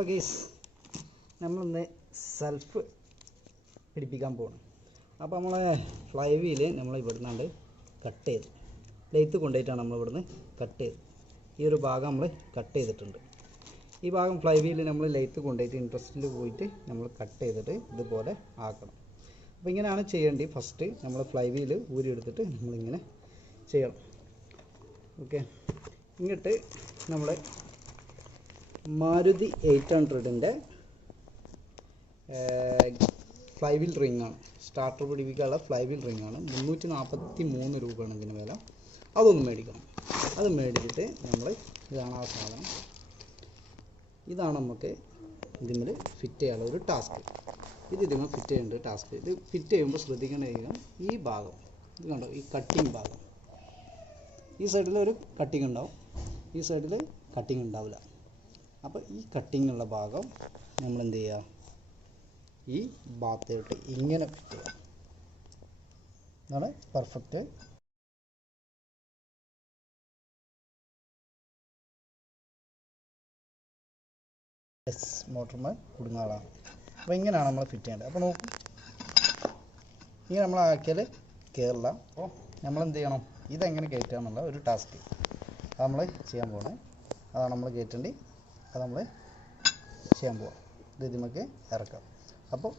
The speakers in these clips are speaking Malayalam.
അപ്പോൾ ഗൈസ് നമ്മളിന്ന് സെൽഫ് പിടിപ്പിക്കാൻ പോകണം. അപ്പോൾ നമ്മളെ ഫ്ലൈ വീല് നമ്മൾ ഇവിടുന്നാണ്ട് കട്ട് ചെയ്ത് ലെയ്ത്ത് കൊണ്ടുപോയിട്ടാണ് നമ്മളിവിടുന്ന് കട്ട് ചെയ്ത് ഈ ഒരു ഭാഗം നമ്മൾ കട്ട് ചെയ്തിട്ടുണ്ട്. ഈ ഭാഗം ഫ്ലൈ വീല് നമ്മൾ ലെയ്ത്ത് കൊണ്ടുപോയിട്ട് ഇൻട്രസ്റ്റിൽ പോയിട്ട് നമ്മൾ കട്ട് ചെയ്തിട്ട് ഇതുപോലെ ആക്കണം. അപ്പോൾ ഇങ്ങനെയാണ് ചെയ്യേണ്ടത്. ഫസ്റ്റ് നമ്മൾ ഫ്ലൈ വീല് ഊരി എടുത്തിട്ട് നമ്മളിങ്ങനെ ചെയ്യണം. ഓക്കെ, ഇങ്ങോട്ട് നമ്മൾ മാരുതി 800ൻ്റെ ഫ്ലൈ വീൽ റിങ്ങാണ്, സ്റ്റാർട്ടർ പിടിപ്പിക്കാനുള്ള ഫ്ലൈ വീൽ റിങ്ങാണ്. 343 രൂപയാണ് ഇതിന് വില. അതൊന്ന് മേടിക്കണം. അത് മേടിച്ചിട്ട് നമ്മൾ ഇതാണ് ആ സാധനം, ഇതാണ് നമുക്ക് ഇതിന്മേൽ ഫിറ്റ് ചെയ്യാനുള്ള ഒരു ടാസ്ക്. ഇതിന്മേൽ ഫിറ്റ് ചെയ്യേണ്ട ടാസ്ക്. ഇത് ഫിറ്റ് ചെയ്യുമ്പോൾ ശ്രദ്ധിക്കേണ്ട കാര്യം ഈ ഭാഗം, ഇത് കണ്ടോ, ഈ കട്ടിങ് ഭാഗം, ഈ സൈഡിൽ ഒരു കട്ടിങ് ഉണ്ടാവും, ഈ സൈഡിൽ കട്ടിങ് ഉണ്ടാവില്ല. അപ്പോൾ ഈ കട്ടിങ് ഉള്ള ഭാഗം നമ്മൾ എന്ത് ചെയ്യുക, ഈ ഭാഗത്തോട്ട് ഇങ്ങനെ ഫിറ്റ് ചെയ്യുക. ഇതാണ് പെർഫെക്റ്റ്. മോട്ടർമേൽ കുടുങ്ങാളാണ്. അപ്പോൾ ഇങ്ങനെയാണ് നമ്മൾ ഫിറ്റ് ചെയ്യേണ്ടത്. അപ്പോൾ നോക്കും, ഇങ്ങനെ നമ്മൾ ആക്കിയാൽ കയറില്ല. അപ്പോൾ നമ്മൾ എന്ത് ചെയ്യണം, ഇതെങ്ങനെ കയറ്റുക എന്നുള്ള ഒരു ടാസ്ക് അത് നമ്മൾ ചെയ്യാൻ പോകണേ. അതാണ് നമ്മൾ കയറ്റേണ്ടി, അത് നമ്മൾ ചെയ്യാൻ പോവാം. ഇത് ഇതിലേക്ക് ഇറക്കാം. അപ്പോൾ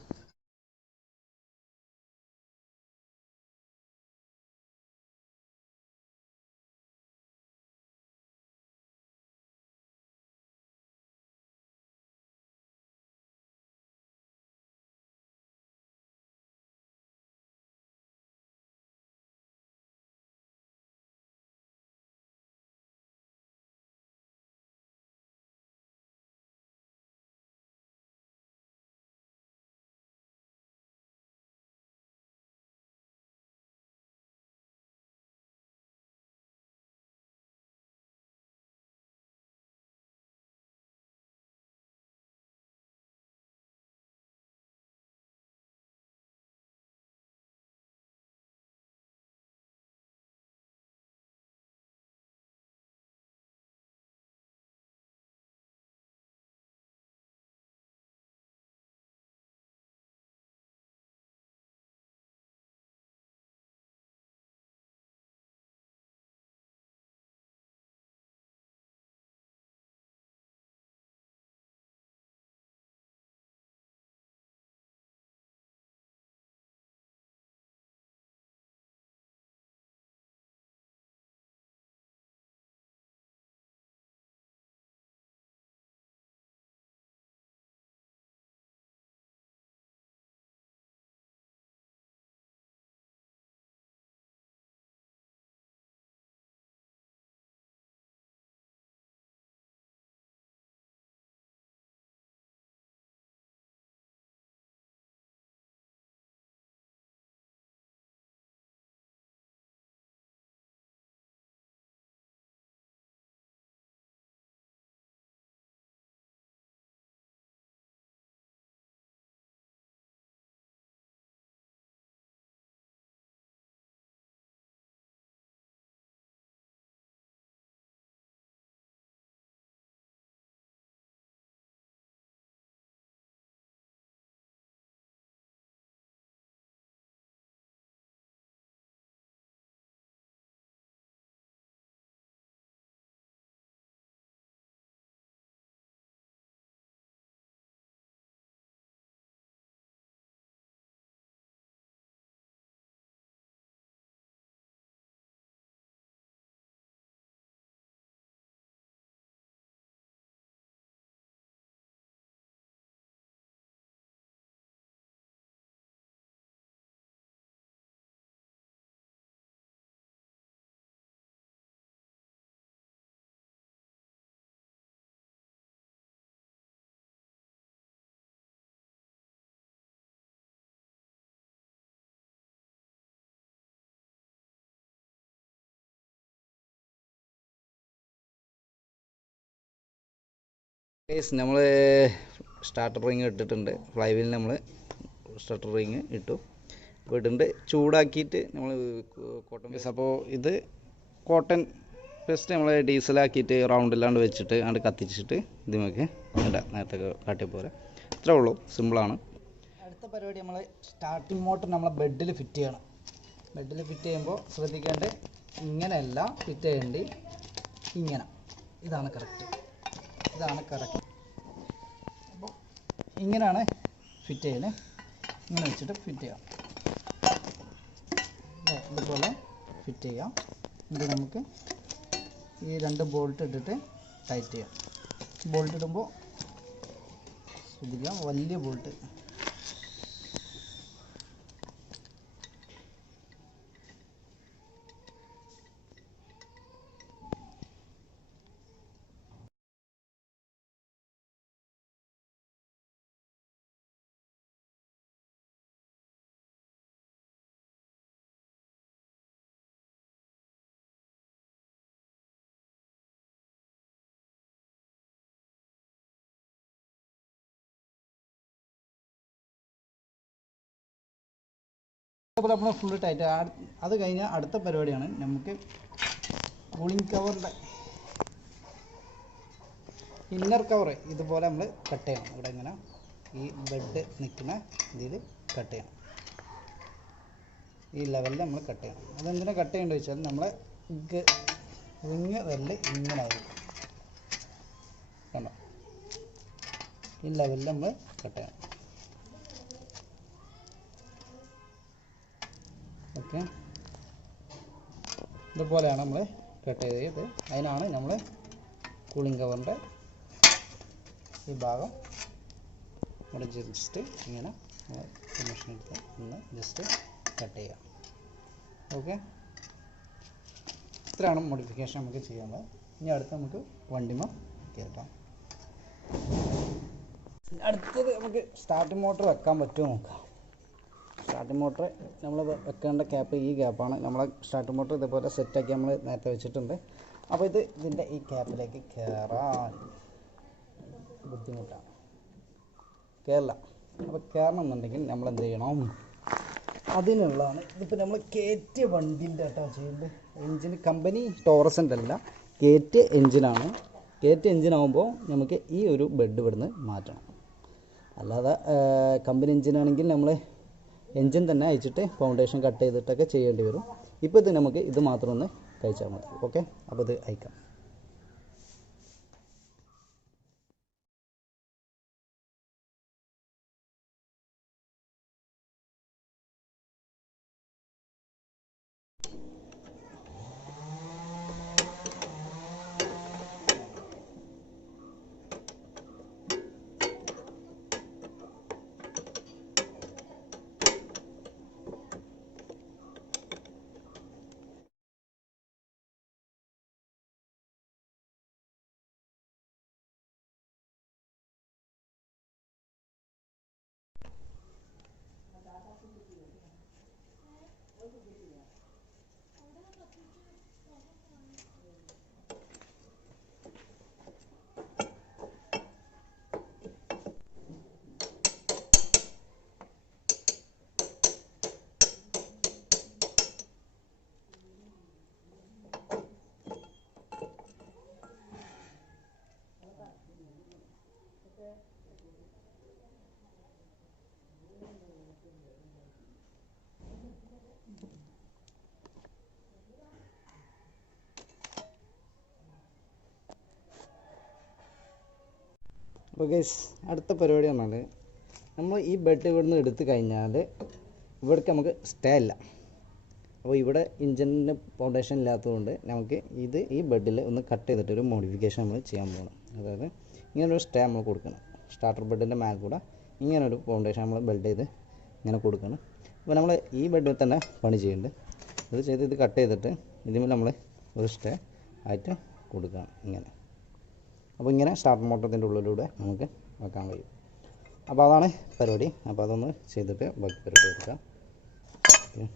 നമ്മൾ സ്റ്റാർട്ടർ റിങ് ഇട്ടിട്ടുണ്ട്. ഫ്ലൈ വീലിൽ നമ്മൾ സ്റ്റാർട്ടർ റിങ് ഇട്ടു. അപ്പോൾ ഇട്ടിട്ട് ചൂടാക്കിയിട്ട് നമ്മൾ കോട്ടൺ പീസ്, അപ്പോൾ ഇത് കോട്ടൺ ഫസ്റ്റ് നമ്മൾ ഡീസലാക്കിയിട്ട് റൗണ്ടില്ലാണ്ട് വെച്ചിട്ട് അത് കത്തിച്ചിട്ട് ഇത് നമുക്ക് ഇടാം, നേരത്തെ കാട്ടിയ പോലെ. ഇത്രേ ഉള്ളൂ, സിമ്പിളാണ്. അടുത്ത പരിപാടി നമ്മൾ സ്റ്റാർട്ടിംഗ് മോട്ടർ നമ്മളെ ബെഡിൽ ഫിറ്റ് ചെയ്യണം. ബെഡിൽ ഫിറ്റ് ചെയ്യുമ്പോൾ ശ്രദ്ധിക്കേണ്ടത് ഇങ്ങനെയല്ല ഫിറ്റ് ചെയ്യേണ്ടത്, ഇങ്ങനെ. ഇതാണ് കറക്റ്റ്. അപ്പോൾ ഇങ്ങനെയാണ് ഫിറ്റ് ചെയ്യുന്നത്. ഇങ്ങനെ വെച്ചിട്ട് ഫിറ്റ് ചെയ്യാം. ഇതുപോലെ ഫിറ്റ് ചെയ്യാം. ഇത് നമുക്ക് ഈ 2 ബോൾട്ട് ഇട്ടിട്ട് ടൈറ്റ് ചെയ്യാം. ബോൾട്ട് ഇടുമ്പോൾ ശ്രദ്ധിക്കാം, വലിയ ബോൾട്ട്. അതുപോലെ നമ്മൾ ഫുള്ള് ടൈറ്റ്. അത് കഴിഞ്ഞാൽ അടുത്ത പരിപാടിയാണ് നമുക്ക് കൂളിംഗ് കവറിൻ്റെ ഇന്നർ കവർ ഇതുപോലെ നമ്മൾ കട്ട് ചെയ്യണം. ഇവിടെ ഇങ്ങനെ ഈ ബെഡ് നിൽക്കുന്ന ഇതിൽ കട്ട് ചെയ്യണം. ഈ ലെവലിൽ നമ്മൾ കട്ട് ചെയ്യണം. അതെന്തിനാണ് കട്ട് ചെയ്യേണ്ടത് വെച്ചാൽ നമ്മളെ റിങ് വെല്ല് ഇങ്ങനെ ആയിരിക്കും. കണ്ടോ, ഈ ലെവലിൽ നമ്മൾ കട്ട് ചെയ്യണം. ഓക്കെ, ഇതുപോലെയാണ് നമ്മൾ കട്ട് ചെയ്തത്. അതിനാണ് നമ്മൾ കൂളിംഗ് കവറിൻ്റെ ഈ ഭാഗം ഇവിടെ ജസ്റ്റ് ഇങ്ങനെ മെഷീൻ എടുത്ത് ഒന്ന് ജസ്റ്റ് കട്ട് ചെയ്യാം. ഓക്കെ, ഇത്രയാണ് മോഡിഫിക്കേഷൻ നമുക്ക് ചെയ്യാനുള്ളത്. ഇനി അടുത്ത് നമുക്ക് വണ്ടിമ കയറ്റാം. അടുത്തത് നമുക്ക് സ്റ്റാർട്ടിംഗ് മോട്ടർ വെക്കാൻ പറ്റുമോ നോക്കാം. സ്റ്റാർട്ടിംഗ് മോട്ടർ നമ്മൾ വെക്കേണ്ട ക്യാപ്പ് ഈ ക്യാപ്പാണ്. നമ്മളെ സ്റ്റാർട്ടിംഗ് മോട്ടർ ഇതേപോലെ സെറ്റാക്കി നമ്മൾ നേരത്തെ വെച്ചിട്ടുണ്ട്. അപ്പോൾ ഇതിൻ്റെ ഈ ക്യാപ്പിലേക്ക് കയറാൻ ബുദ്ധിമുട്ടാണ്, കയറില്ല. അപ്പോൾ കയറണം എന്നുണ്ടെങ്കിൽ നമ്മൾ എന്ത് ചെയ്യണം, അതിനുള്ളതാണ്. ഇതിപ്പോൾ നമ്മൾ കയറ്റിയ വണ്ടിൻ്റെ കേട്ടോ ചെയ്യുന്നത്. എഞ്ചിൻ കമ്പനി ടോറസിൻ്റെ അല്ല, കയറ്റിയ എഞ്ചിനാണ്. കയറ്റിയ എഞ്ചിനാകുമ്പോൾ നമുക്ക് ഈ ഒരു ബെഡ് ഇവിടുന്ന് മാറ്റണം. അല്ലാതെ കമ്പനി എഞ്ചിനാണെങ്കിൽ നമ്മൾ എൻജിൻ തന്നെ അയച്ചിട്ട് ഫൗണ്ടേഷൻ കട്ട് ചെയ്തിട്ടൊക്കെ ചെയ്യേണ്ടി വരും. ഇപ്പോൾ ഇത് നമുക്ക് ഇത് മാത്രം ഒന്ന് കഴിച്ചാൽ മതി. ഓക്കെ, അപ്പോൾ ഇത് അയക്കാം. അപ്പോൾ ഗൈസ്, അടുത്ത പരിപാടി പറഞ്ഞാൽ നമ്മൾ ഈ ബെഡ് ഇവിടുന്ന് എടുത്തു കഴിഞ്ഞാൽ ഇവിടേക്ക് നമുക്ക് സ്റ്റേ ഇല്ല. അപ്പോൾ ഇവിടെ ഇഞ്ചിന് ഫൗണ്ടേഷൻ ഇല്ലാത്തതുകൊണ്ട് നമുക്ക് ഈ ബെഡിൽ ഒന്ന് കട്ട് ചെയ്തിട്ട് ഒരു മോഡിഫിക്കേഷൻ നമ്മൾ ചെയ്യാൻ പോകണം. അതായത് ഇങ്ങനൊരു സ്റ്റേ നമ്മൾ കൊടുക്കണം. സ്റ്റാർട്ടർ ബെഡിൻ്റെ മേൽ കൂടെ ഇങ്ങനൊരു ഫൗണ്ടേഷൻ നമ്മൾ ബിൽഡ് ചെയ്ത് ഇങ്ങനെ കൊടുക്കണം. അപ്പോൾ നമ്മൾ ഈ ബെഡിൽ തന്നെ പണി ചെയ്യുന്നുണ്ട്. ഇത് ചെയ്ത് ഇത് കട്ട് ചെയ്തിട്ട് ഇതിൽ നമ്മൾ ഒരു സ്റ്റേ ആയിട്ട് കൊടുക്കണം ഇങ്ങനെ. അപ്പോൾ ഇങ്ങനെ സ്റ്റാർട്ടർ മോട്ടറിൻ്റെ ഉള്ളിലൂടെ നമുക്ക് വെക്കാൻ കഴിയും. അപ്പോൾ അതാണ് പരിപാടി. അപ്പോൾ അതൊന്ന് ചെയ്തിട്ട് ബാക്കി പരിപാടി എടുക്കാം. ഓക്കെ,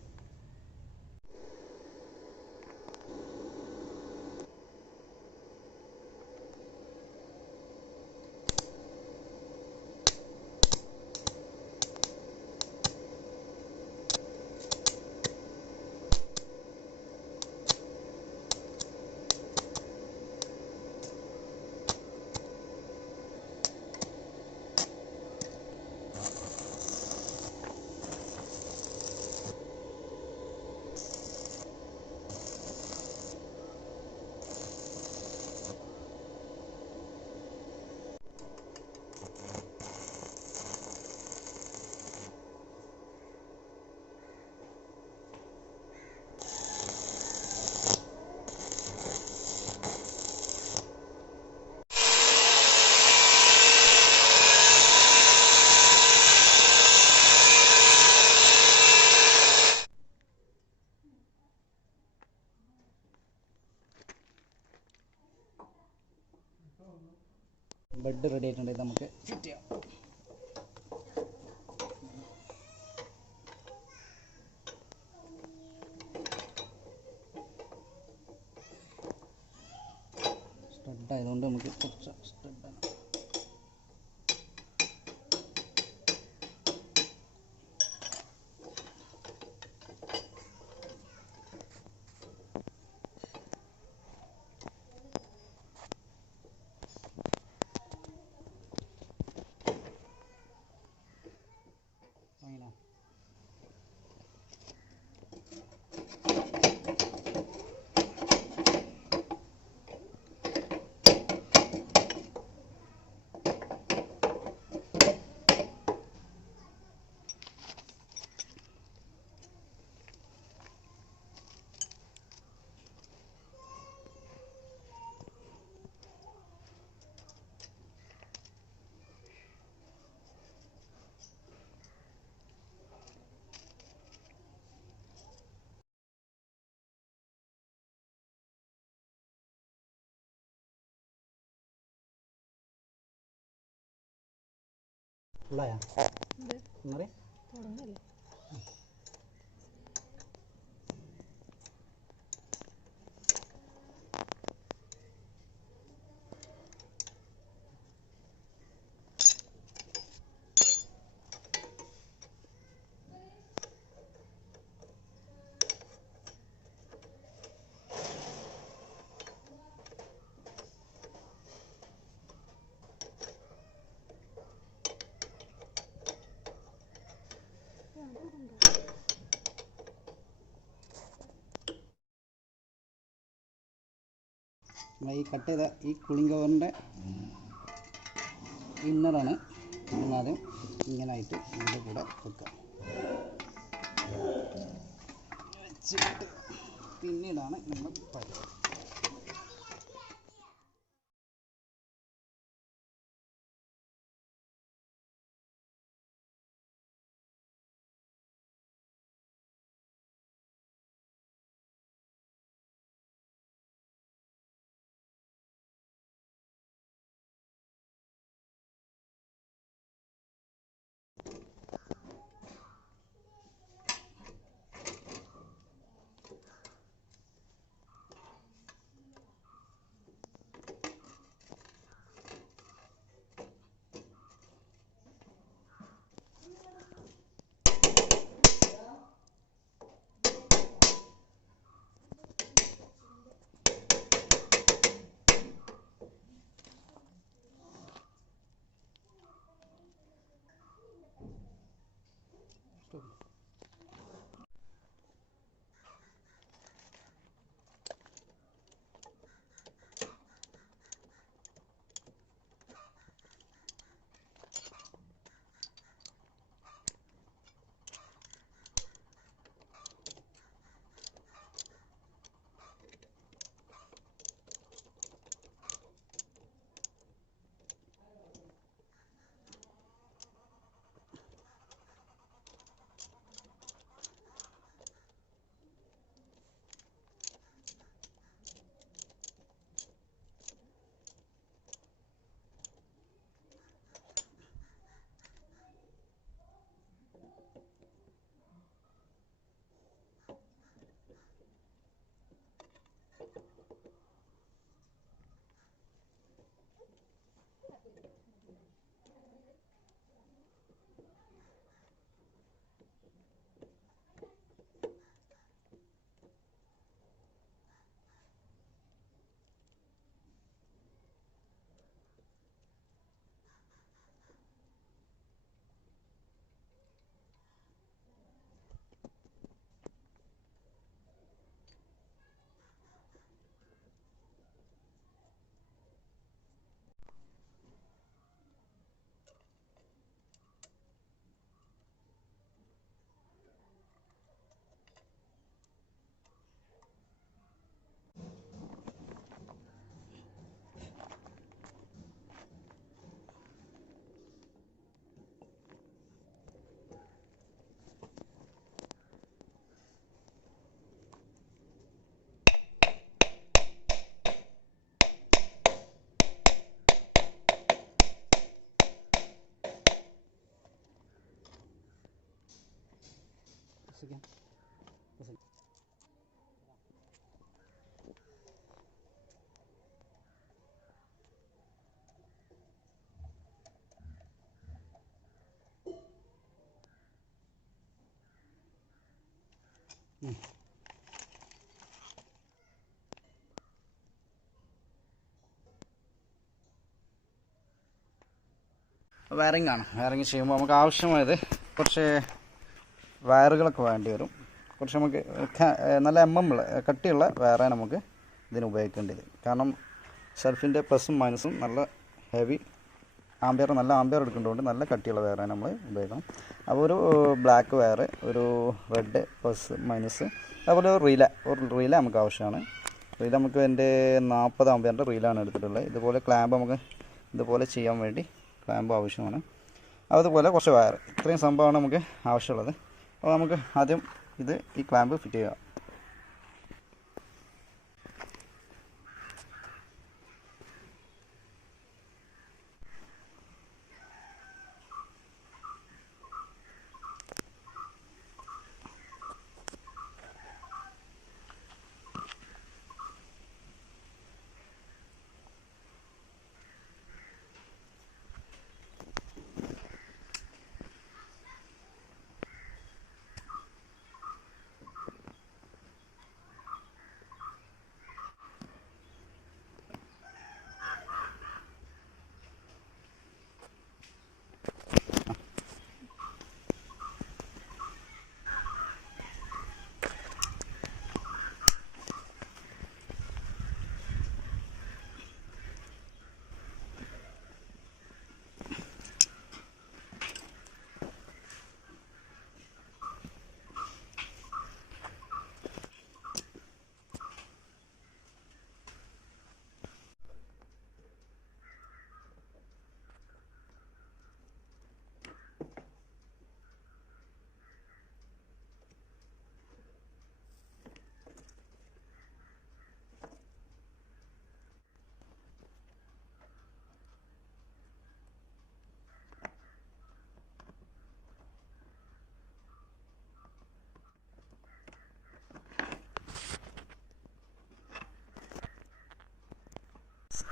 ബെഡ് റെഡി ആയിട്ടുണ്ടെങ്കിൽ നമുക്ക് ഫിറ്റ് ചെയ്യാം. സ്റ്റഡ് ആയതുകൊണ്ട് നമുക്ക് കുറച്ച് സ്റ്റഡാണ്. ഫുള്ളായാ എന്നറിയാം. ഈ കട്ട് ചെയ്ത ഈ കൂളിംഗ് കവറിൻ്റെ ഇന്നറാണ് ആദ്യം ഇങ്ങനായിട്ട് ഇതിൻ്റെ കൂടെ വെക്കുക. വെച്ചിട്ട് പിന്നീടാണ് നമ്മൾ പറയുക. വയറിംഗ് ആണ്. വയറിംഗ് ചെയ്യുമ്പോൾ നമുക്ക് ആവശ്യമായത് കുറച്ച് വയറുകളൊക്കെ വേണ്ടി വരും. കുറച്ച് നമുക്ക് നല്ല ഉള്ള കട്ടിയുള്ള വയറാണ് നമുക്ക് ഇതിന് ഉപയോഗിക്കേണ്ടത്. കാരണം ഷെൽഫിൻ്റെ പ്ലസും മൈനസും നല്ല ഹെവി നല്ല ആംബിയർ എടുക്കേണ്ടതുകൊണ്ട് നല്ല കട്ടിയുള്ള വയറാണ് നമ്മൾ ഉപയോഗിക്കണം. അപ്പോൾ ഒരു ബ്ലാക്ക് വയർ, ഒരു റെഡ് പ്ലസ് മൈനസ്, അതുപോലെ ഒരു റീല നമുക്ക് ആവശ്യമാണ്. റീല നമുക്ക് എൻ്റെ 40 ആംബിയറിൻ്റെ റീലാണ് എടുത്തിട്ടുള്ളത്. ഇതുപോലെ ക്ലാമ്പ് നമുക്ക് ഇതുപോലെ ചെയ്യാൻ വേണ്ടി ക്ലാമ്പ് ആവശ്യമാണ്. അതുപോലെ കുറച്ച് വയർ, ഇത്രയും സംഭവമാണ് നമുക്ക് ആവശ്യമുള്ളത്. അപ്പോൾ നമുക്ക് ആദ്യം ഈ ക്ലാമ്പ് ഫിറ്റ് ചെയ്യാം.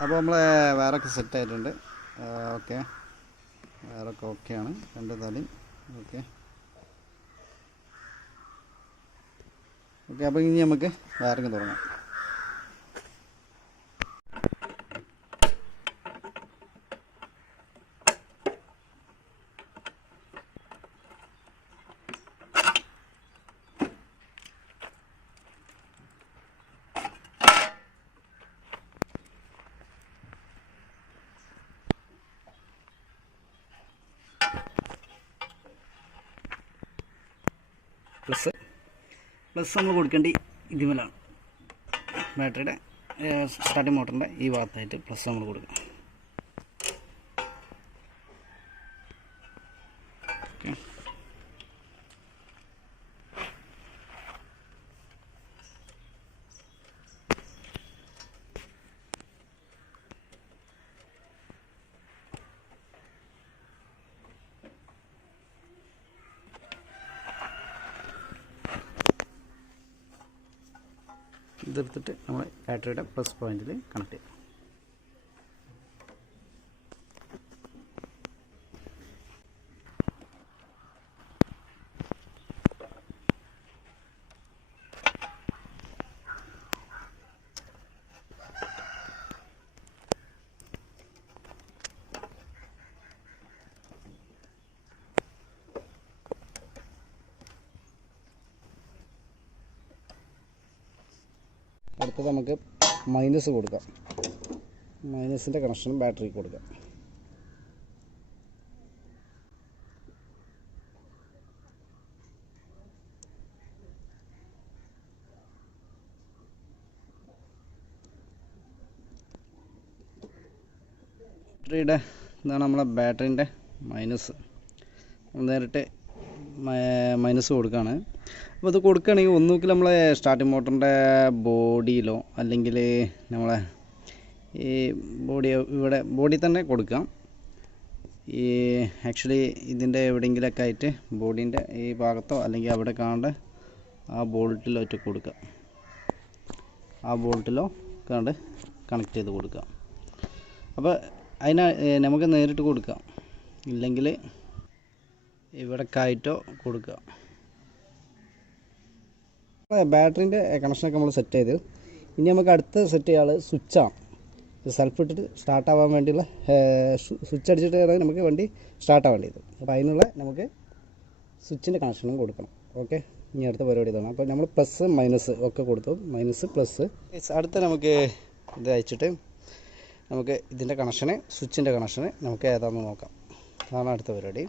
അപ്പോൾ നമ്മൾ വയറൊക്കെ സെറ്റ് ആയിട്ടുണ്ട്. ഓക്കെ, വയറൊക്കെ ഓക്കെയാണ്. 2 തലയും ഓക്കെ. അപ്പോൾ ഇനി നമുക്ക് വയറിങ് തുടങ്ങാം. പ്ലസ് നമ്മൾ കൊടുക്കേണ്ടി ഇതിമേലാണ്. ബാറ്ററിയുടെ സ്റ്റാർട്ടിംഗ് മോട്ടറിൻ്റെ ഈ ഭാഗത്തായിട്ട് പ്ലസ് നമ്മൾ കൊടുക്കണം. ഓക്കെ, ഇതെടുത്തിട്ട് നമ്മൾ ബാറ്ററിയുടെ പ്ലസ് പോയിന്റിൽ കണക്ട് ചെയ്യാം. അടുത്തത് നമുക്ക് മൈനസ് കൊടുക്കാം. മൈനസിൻ്റെ കണക്ഷനും ബാറ്ററിക്ക് കൊടുക്കാം. ഇതാണ് നമ്മളെ ബാറ്ററിൻ്റെ മൈനസ്. നേരിട്ട് മൈനസ് കൊടുക്കുകയാണ്. അപ്പോൾ ഇത് കൊടുക്കുകയാണെങ്കിൽ ഒന്നുകിൽ നമ്മളെ സ്റ്റാർട്ടിംഗ് മോട്ടറിൻ്റെ ബോഡിയിലോ അല്ലെങ്കിൽ നമ്മളെ ഈ ബോഡി തന്നെ കൊടുക്കാം. ഈ ആക്ച്വലി ഇതിൻ്റെ എവിടെയെങ്കിലൊക്കെ ആയിട്ട് ബോഡീൻ്റെ ഈ ഭാഗത്തോ അല്ലെങ്കിൽ അവിടെ കാണേണ്ട ആ ബോൾട്ടിലോ ഒറ്റ കൊടുക്കുക. ആ ബോൾട്ടിലോ കണ്ട് കണക്ട് ചെയ്ത് കൊടുക്കാം. അപ്പോൾ നമുക്ക് നേരിട്ട് കൊടുക്കാം, ഇല്ലെങ്കിൽ ഇവിടെ കയറ്റോ കൊടുക്കുക. ബാറ്ററിൻ്റെ കണക്ഷനൊക്കെ നമ്മൾ സെറ്റ് ചെയ്ത് ഇനി നമുക്ക് അടുത്ത് സെറ്റ് ചെയ്യാനുള്ളത് സ്വിച്ചാണ്. സെൽഫ് ഇട്ടിട്ട് സ്റ്റാർട്ടാവാൻ വേണ്ടിയുള്ള സ്വിച്ച് അടിച്ചിട്ട് നമുക്ക് വണ്ടി സ്റ്റാർട്ടാവാൻ വേണ്ടിയത്. അപ്പോൾ അതിനുള്ള നമുക്ക് സ്വിച്ചിൻ്റെ കണക്ഷനും കൊടുക്കണം. ഓക്കെ, ഇനി അടുത്ത പരിപാടി ഇതാണ്. അപ്പോൾ നമ്മൾ പ്ലസ് മൈനസ് ഒക്കെ കൊടുത്തു, മൈനസ് പ്ലസ്. അടുത്ത നമുക്ക് ഇത് അയച്ചിട്ട് നമുക്ക് ഇതിൻ്റെ കണക്ഷന്, സ്വിച്ചിൻ്റെ കണക്ഷന് നമുക്ക് ഏതാണെന്ന് നോക്കാം. അതാണ് അടുത്ത പരിപാടി.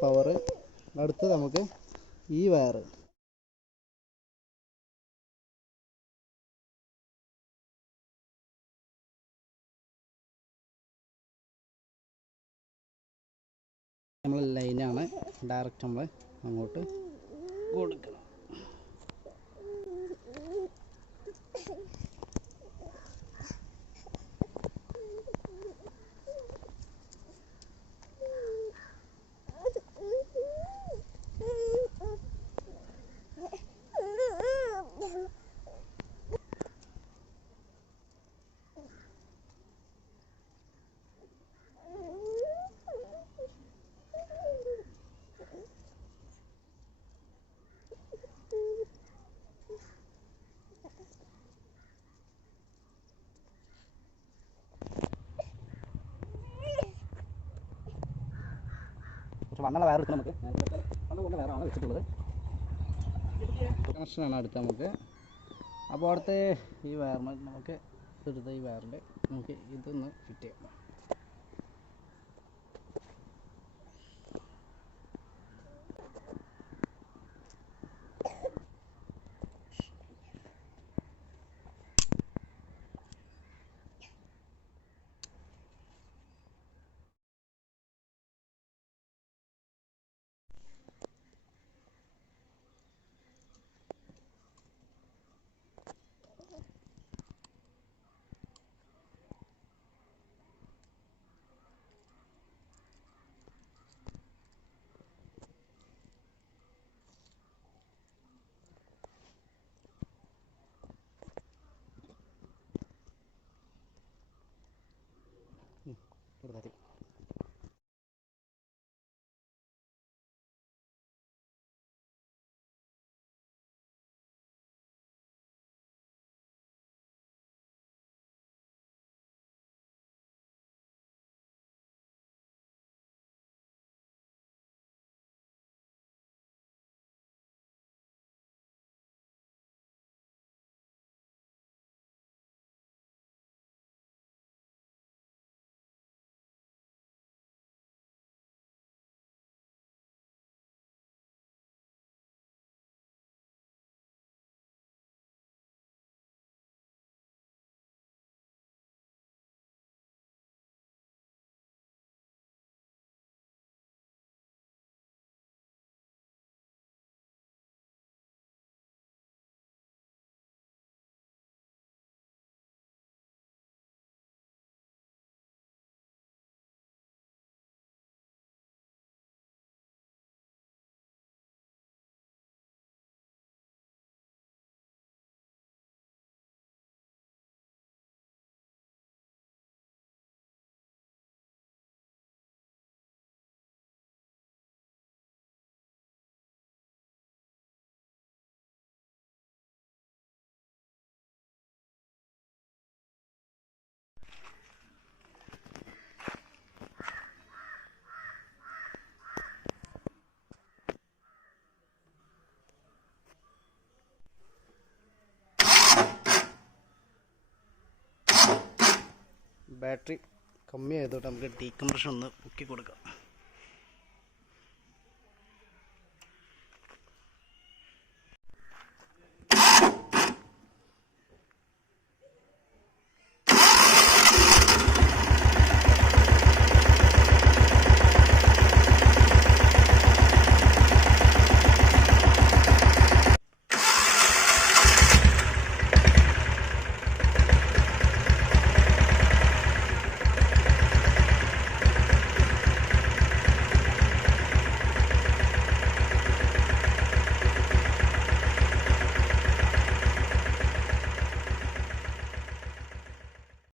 പവർ. അടുത്ത് നമുക്ക് ഈ വയർ നമ്മൾ ലൈനാണ് ഡയറക്റ്റ് നമ്മൾ അങ്ങോട്ട് കൊടുക്കണം. പക്ഷെ വണ്ണുള്ള വയർ എടുക്കണം നമുക്ക്. വണ്ണ വയറാണ് വെച്ചിട്ടുള്ളത്. കണക്ഷനാണ് അടുത്ത് നമുക്ക്. അപ്പോൾ അടുത്ത ഈ വയറിന് നമുക്ക് എടുത്ത ഈ വയറിൻ്റെ നമുക്ക് ഇതൊന്ന് ഫിറ്റ് ചെയ്യാം. ബാറ്ററി കമ്മി ആയതുകൊണ്ട് നമുക്ക് ഡീകംപ്രഷൻ ഒന്ന് പൊക്കി കൊടുക്കാം.